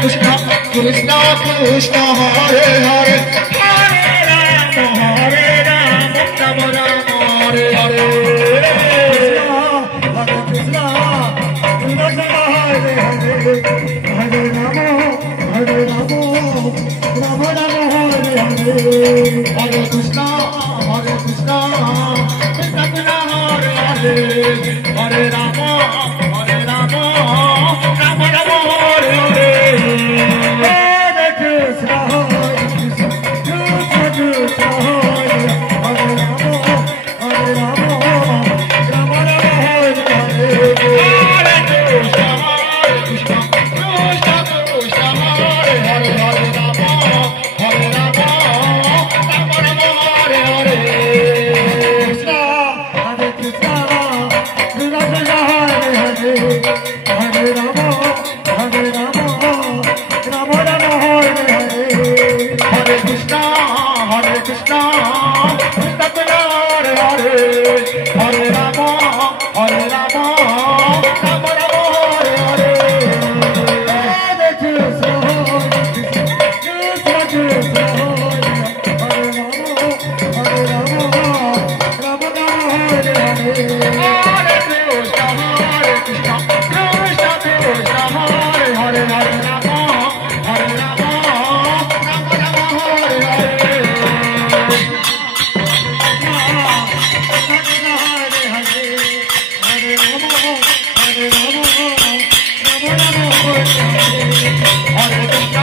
Krishna Krishna Krishna Hare Hare Hare Ram Ram Ram Hare Hare Krishna Krishna Hare Hare Hare Rama Hare Rama Rama Rama Hare Hare Hare Krishna Krishna Krishna Hare Hare Hare Rama Hare Rama Rama Rama Hare Hare Hare Krishna Krishna Krishna Hare Hare Hare Rama Rama Rama Hare Hare Hare Krishna Krishna Krishna Krishna Hare Hare Hare Rama Hare Rama Rama Rama Hare Hare Krishna Hare Krishna Krishna Krishna Hare Hare Hare Rama Hare Rama Rama Rama Hare Hare Hare Krishna Krishna Krishna Hare Hare Hare Rama Hare Rama Rama Rama Hare Hare Hare Krishna Krishna Krishna Hare Rama Hare Rama Rama Rama Hare Hare Hare Krishna Krishna Krishna Krishna Hare Hare Hare Rama Hare Rama Rama Rama Hare Hare Hare